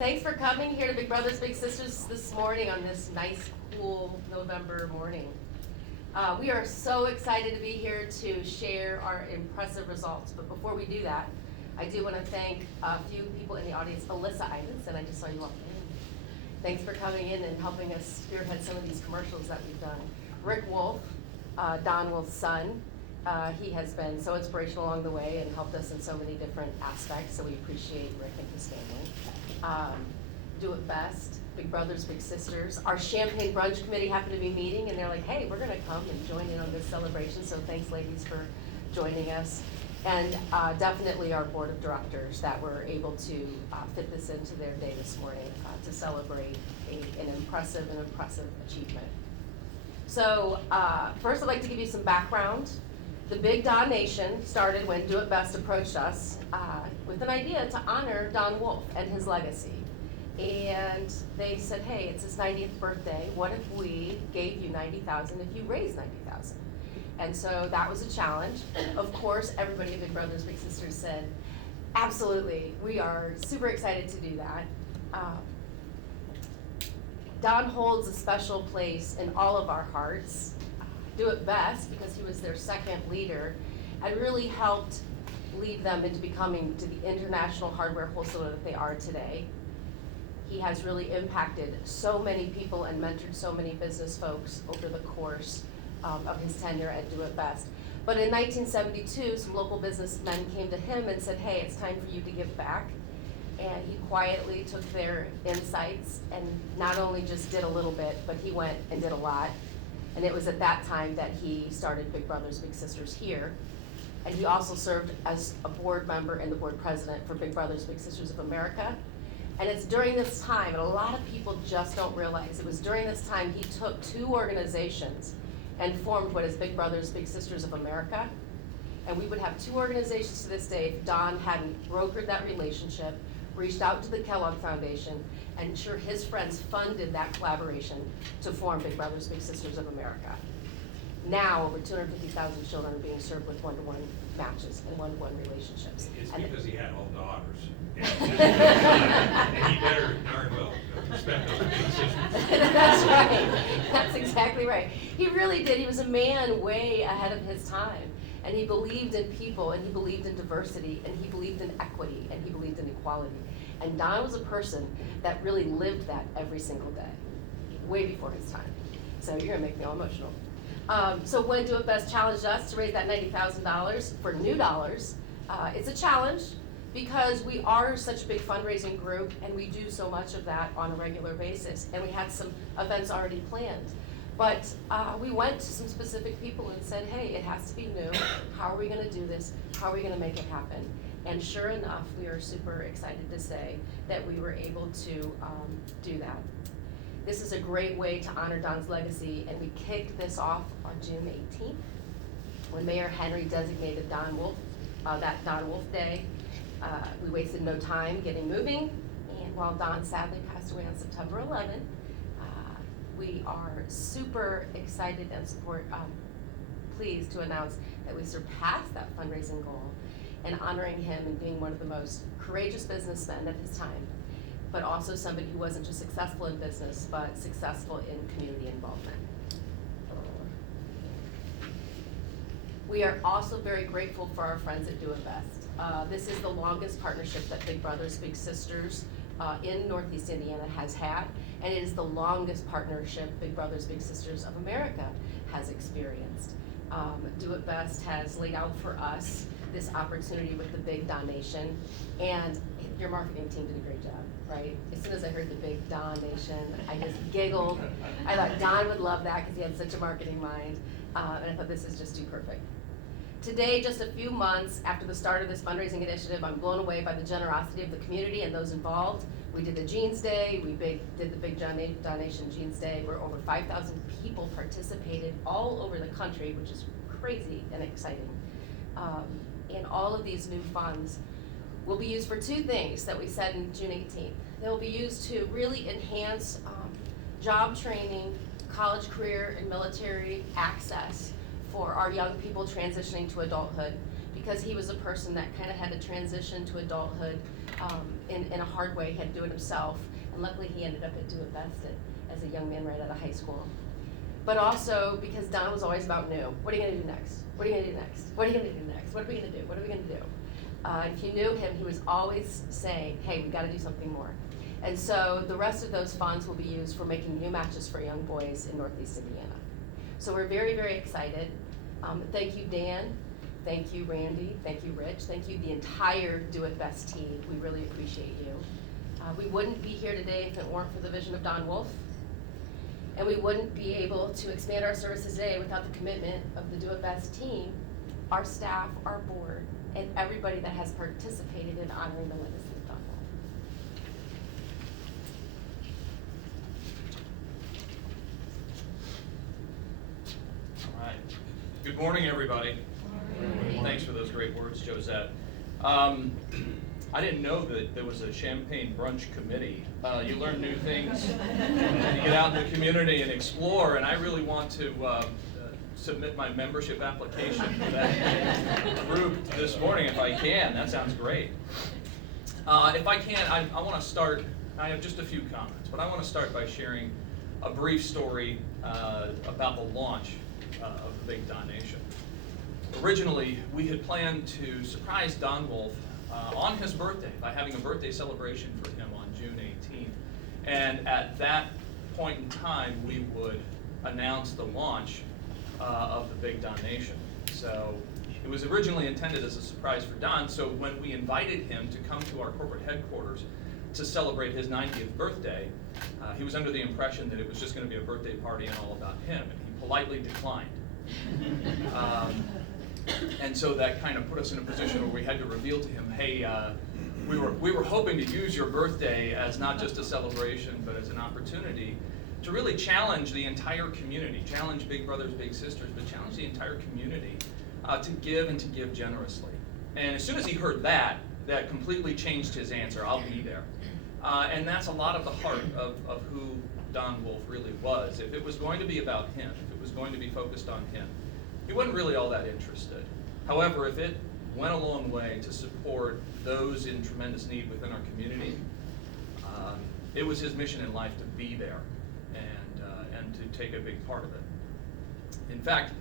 Thanks for coming here to Big Brothers Big Sisters this morning on this nice, cool November morning. We are so excited to be here to share our impressive results. But before we do that, I do want to thank a few people in the audience. Alyssa Ivins, and I just saw you walk in. Thanks for coming in and helping us spearhead some of these commercials that we've done. Rick Wolf, Don Wolf's son. He has been so inspirational along the way and helped us in so many different aspects, so we appreciate Rick and his family. Do It Best, Big Brothers Big Sisters. Our Champagne Brunch Committee happened to be meeting, and they're like, hey, we're gonna come and join in on this celebration, so thanks ladies for joining us. And definitely our board of directors that were able to fit this into their day this morning to celebrate an impressive achievement. So first I'd like to give you some background. The Big Don Nation started when Do It Best approached us with an idea to honor Don Wolf and his legacy. And they said, hey, it's his 90th birthday. What if we gave you $90,000 if you raised $90,000? And so that was a challenge. Of course, everybody at Big Brothers Big Sisters said, absolutely, we are super excited to do that. Don holds a special place in all of our hearts. Do It Best, because he was their second leader, and really helped lead them into becoming to the international hardware wholesaler that they are today. He has really impacted so many people and mentored so many business folks over the course of his tenure at Do It Best. But in 1972, some local businessmen came to him and said, hey, it's time for you to give back. And he quietly took their insights and not only just did a little bit, but he went and did a lot. And it was at that time that he started Big Brothers Big Sisters here. And he also served as a board member and the board president for Big Brothers Big Sisters of America. And it's during this time, and a lot of people just don't realize, it was during this time he took two organizations and formed what is Big Brothers Big Sisters of America. And we would have two organizations to this day if Don hadn't brokered that relationship, reached out to the Kellogg Foundation, and sure his friends funded that collaboration to form Big Brothers Big Sisters of America. Now, over 250,000 children are being served with one-to-one matches and one-to-one relationships. It's and because he had all daughters. And he better darn well respect those big sisters. That's right. That's exactly right. He really did. He was a man way ahead of his time. And he believed in people, and he believed in diversity, and he believed in equity, and he believed in equality. And Don was a person that really lived that every single day, way before his time. So you're gonna make me all emotional. So when Do It Best challenged us to raise that $90,000 for new dollars, it's a challenge because we are such a big fundraising group and we do so much of that on a regular basis. And we had some events already planned. But we went to some specific people and said, hey, it has to be new. How are we gonna do this? How are we gonna make it happen? And sure enough, we are super excited to say that we were able to do that. This is a great way to honor Don's legacy, and we kicked this off on June 18th when Mayor Henry designated Don Wolf, that Don Wolf Day. We wasted no time getting moving, and while Don sadly passed away on September 11th, we are super excited and pleased to announce that we surpassed that fundraising goal and honoring him and being one of the most courageous businessmen of his time, but also somebody who wasn't just successful in business, but successful in community involvement. We are also very grateful for our friends at Do It Best. This is the longest partnership that Big Brothers Big Sisters in Northeast Indiana has had, and it is the longest partnership Big Brothers Big Sisters of America has experienced. Do It Best has laid out for us this opportunity with the Big Don Nation, and your marketing team did a great job, right? As soon as I heard the Big Don Nation, I just giggled. I thought Don would love that because he had such a marketing mind, and I thought this is just too perfect. Today, just a few months after the start of this fundraising initiative, I'm blown away by the generosity of the community and those involved. We did the Jeans Day, we did the Big Donation Jeans Day, where over 5,000 people participated all over the country, which is crazy and exciting. And all of these new funds will be used for two things that we said in June 18th. They will be used to really enhance job training, college, career, and military access for our young people transitioning to adulthood, because he was a person that kind of had to transition to adulthood in a hard way. He had to do it himself, and luckily he ended up at Do It Best as a young man right out of high school. But also because Don was always about new. What are you gonna do next? What are you gonna do next? What are you gonna do next? What are we gonna do? What are we gonna do? If you knew him, he was always saying, hey, we gotta do something more. And so the rest of those funds will be used for making new matches for young boys in Northeast Indiana. So we're very, very excited. Thank you, Dan. Thank you, Randy. Thank you, Rich. Thank you, the entire Do It Best team. We really appreciate you. We wouldn't be here today if it weren't for the vision of Don Wolf. And we wouldn't be able to expand our services today without the commitment of the Do It Best team, our staff, our board, and everybody that has participated in honoring the legacy of Don Wolf. All right. Good morning, everybody. Good morning. Thanks for those great words, Josette. I didn't know that there was a champagne brunch committee. You learn new things, and you get out in the community and explore, and I really want to submit my membership application for that group this morning if I can. That sounds great. If I can, I want to start, I have just a few comments, but I want to start by sharing a brief story about the launch of the Big Donation. Originally, we had planned to surprise Don Wolf on his birthday by having a birthday celebration for him on June 18th. And at that point in time, we would announce the launch of the Big Donation. So it was originally intended as a surprise for Don, so when we invited him to come to our corporate headquarters to celebrate his 90th birthday, he was under the impression that it was just going to be a birthday party and all about him, and he politely declined. And so that kind of put us in a position where we had to reveal to him, hey, we were hoping to use your birthday as not just a celebration, but as an opportunity to really challenge the entire community, challenge Big Brothers, Big Sisters, but challenge the entire community to give and to give generously. And as soon as he heard that, that completely changed his answer, I'll be there. And that's a lot of the heart of who Don Wolf really was. If it was going to be about him, if it was going to be focused on him, he wasn't really all that interested. However, if it went a long way to support those in tremendous need within our community, it was his mission in life to be there and to take a big part of it. In fact,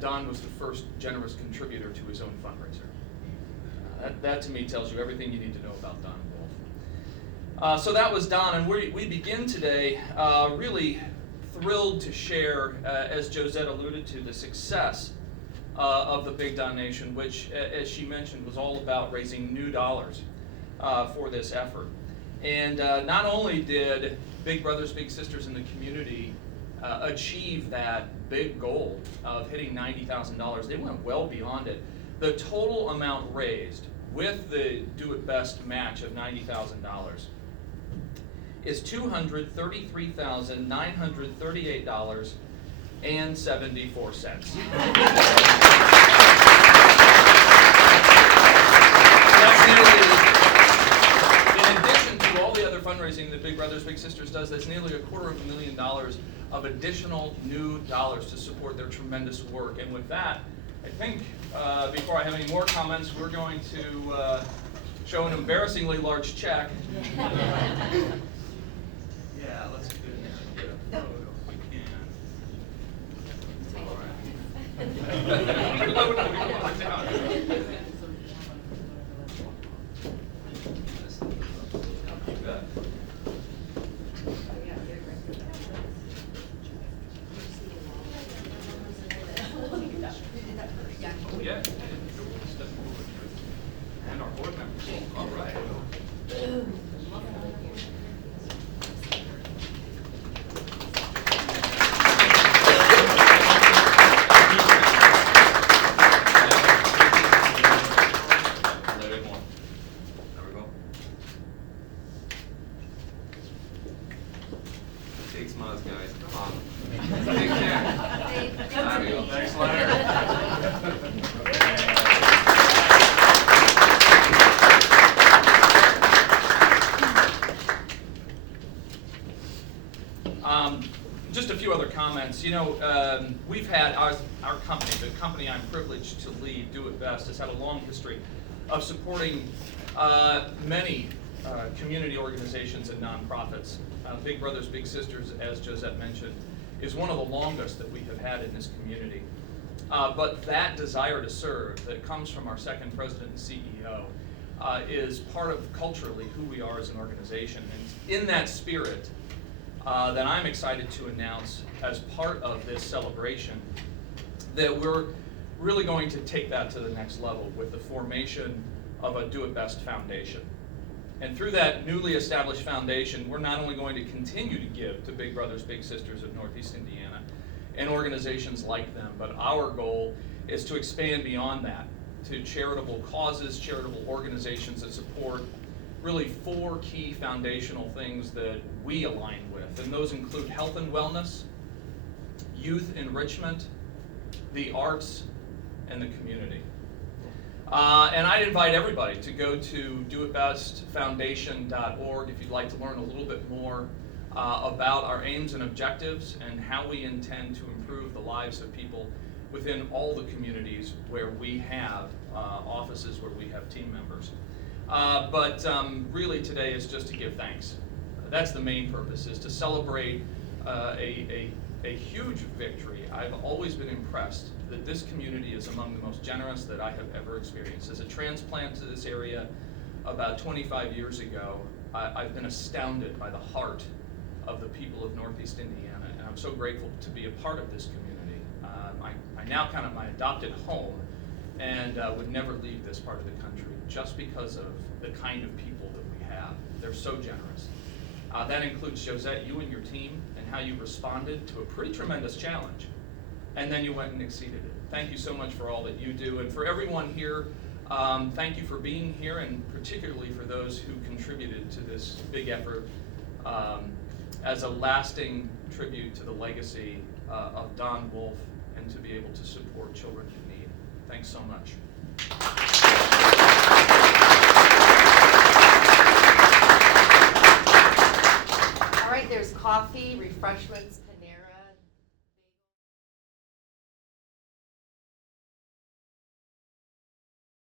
Don was the first generous contributor to his own fundraiser. That to me tells you everything you need to know about Don Wolf. So that was Don, and we begin today really thrilled to share, as Josette alluded to, the success of the Big Donation, which, as she mentioned, was all about raising new dollars for this effort. And not only did Big Brothers, Big Sisters in the community achieve that big goal of hitting $90,000, they went well beyond it. The total amount raised with the Do It Best match of $90,000 is $233,938.74. That's nearly, in addition to all the other fundraising that Big Brothers Big Sisters does, that's nearly $250,000 of additional new dollars to support their tremendous work. And with that, I think before I have any more comments, we're going to show an embarrassingly large check. Yeah, let's get a photo if we can. All right. You bet. Yeah. And our board members. All right. Just a few other comments. You know, we've had our company, the company I'm privileged to lead, Do It Best, has had a long history of supporting many community organizations and nonprofits. Big Brothers Big Sisters, as Josette mentioned, is one of the longest that we have had in this community. But that desire to serve that comes from our second president and CEO is part of culturally who we are as an organization. And in that spirit, that I'm excited to announce as part of this celebration that we're really going to take that to the next level with the formation of a Do It Best Foundation. And through that newly established foundation, we're not only going to continue to give to Big Brothers Big Sisters of Northeast Indiana and organizations like them, but our goal is to expand beyond that to charitable causes, charitable organizations that support really 4 key foundational things that we align with. And those include health and wellness, youth enrichment, the arts, and the community. And I'd invite everybody to go to doitbestfoundation.org if you'd like to learn a little bit more about our aims and objectives and how we intend to improve the lives of people within all the communities where we have offices, where we have team members. But really today is just to give thanks. That's the main purpose, is to celebrate a huge victory. I've always been impressed that this community is among the most generous that I have ever experienced. As a transplant to this area about 25 years ago, I've been astounded by the heart of the people of Northeast Indiana, and I'm so grateful to be a part of this community. I now count it my adopted home, and would never leave this part of the country just because of the kind of people that we have. They're so generous. That includes Josette, you and your team, and how you responded to a pretty tremendous challenge. And then you went and exceeded it. Thank you so much for all that you do. And for everyone here, thank you for being here, and particularly for those who contributed to this big effort as a lasting tribute to the legacy of Don Wolf, and to be able to support children in need. Thanks so much. All right, there's coffee, refreshments.